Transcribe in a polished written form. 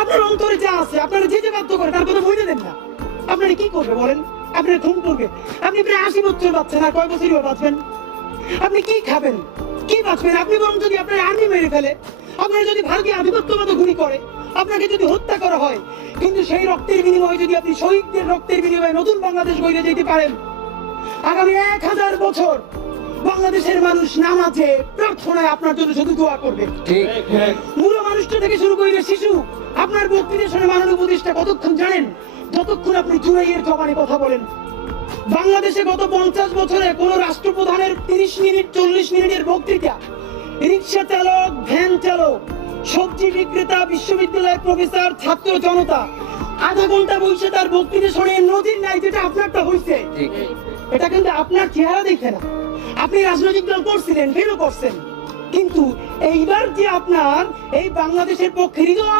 আপনার অন্তরে যা আছে, আপনারা যে বাধ্য করে তার কথা বলে দেন না। আপনারা কি করবে বলেন? আপনারা খুন করবে। আপনি প্রায় 80 বছর বাঁচছেন, আর কয় বছরই বাঁচবেন? আপনি কি খাবেন, কি বাঁচবেন? আপনি বরং যদি আপনার আর্মি মেরে ফেলে, আপনারা যদি ভারতীয় আধিপত্যবাদ গুলি করে, আপনাকে যদি হত্যা করা হয়, কিন্তু সেই রক্তের বিনিময়ে যদি আপনি শহীদদের রক্তের বিনিময়ে নতুন বাংলাদেশ গড়ে যেতে পারেন, আগামী 1000 বছর বাংলাদেশের মানুষ নামাজে প্রার্থনায় আপনার জন্য শুধু দোয়া করবে। ঠিক। বুড়ো মানুষটা থেকে শুরু করে শিশু আপনার বক্তৃতা শুনে মাননীয় উপদেষ্টা কতক্ষণ জানেন? যতক্ষণ আপনি জুলাইয়ের জবানে কথা বলেন। বাংলাদেশে গত 50 বছরে কোন রাষ্ট্রপ্রধানের 30 মিনিট 40 মিনিটের বক্তৃতা, রিক্সা চালক, ভ্যান চালক, সবজি বিক্রেতা, বিশ্ববিদ্যালয়ের প্রফেসর, ছাত্র জনতা আধা ঘন্টা বসে তার বক্তৃতা শুনে নদীর নাই, যেটা আপনারটা হয়েছে। এটা কিন্তু আপনার চেহারা দেখে না। আপনি রাজনৈতিক দল করছিলেন, ফেরও করছেন, কিন্তু এইবার যে আপনার এই বাংলাদেশের পক্ষে হৃদয়